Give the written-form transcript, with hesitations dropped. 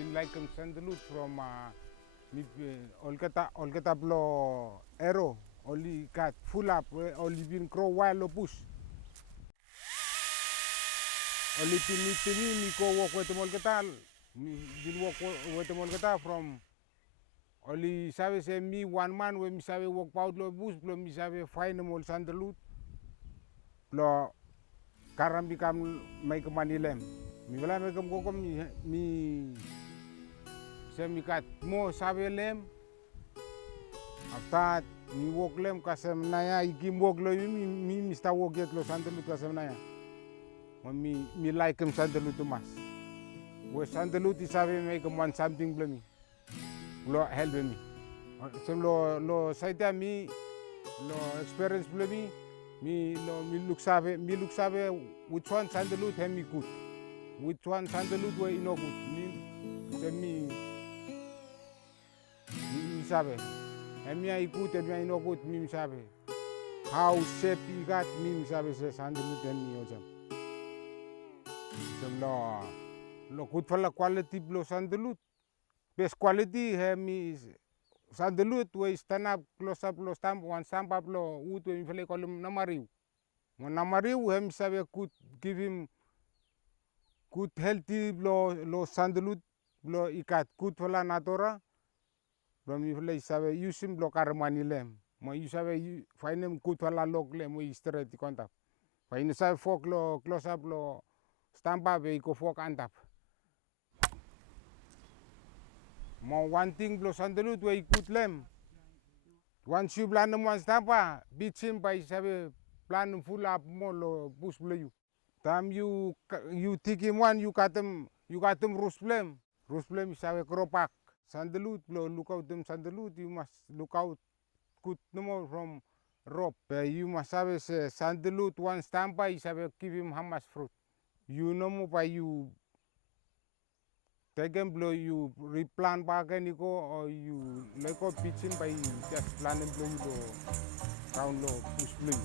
been like sandalwood from Olkata blo arrow, only cut full up, only been grow wild bush. Only me go walk with the Molkata, been walk with the Molkata from only sabe say me 1 man when me sabe walk out lo bush, blo me sabe find them all sandalwood, blo karam become make money lem. Me wala make go me say me kat mo sabe lem. After me walk lem kasem naya ikim walk lo me mista walk get lo sandalwood kasem naya. Me like him sandalwood too much. We sandalwood is sabe make him want something blo me. Lo help me. So lo saita me lo experience blo me look sabe which one sandalwood help me good. Which one sandalwood way no good. Me sabe. Me I good and me no good me sabe. How shape you got me sabe say sandalwood and me also. So lo good for la quality blo sandalwood. Best quality have me sandalwood way stand up close up lo stamp one stamp up lo wood we fele kolum namariu. When namariu hem sabe could give him good healthy lo sandalwood lo ikat good for la natura. Lo mi fele sabe use him lo karamani lem. Mo you sabe find him good for la log lem we straight contact. Find sabe fork lo close up lo stamp up we go fork antap. Mo one thing blo sandalwood we good lem. Once you plan them one stampa, beat him by sabe plan full up more lo bush blo you. Time you take him one, you got them rose flame. Rose flame sabe kropak. Sandalwood blo look out them sandalwood, you must look out good no more from rope. You must have sandalwood one stampa, you sabe give him how much fruit. You know more by you take him blow you replant back and you go or you like a pitching by just plant him blow you go down low push blow.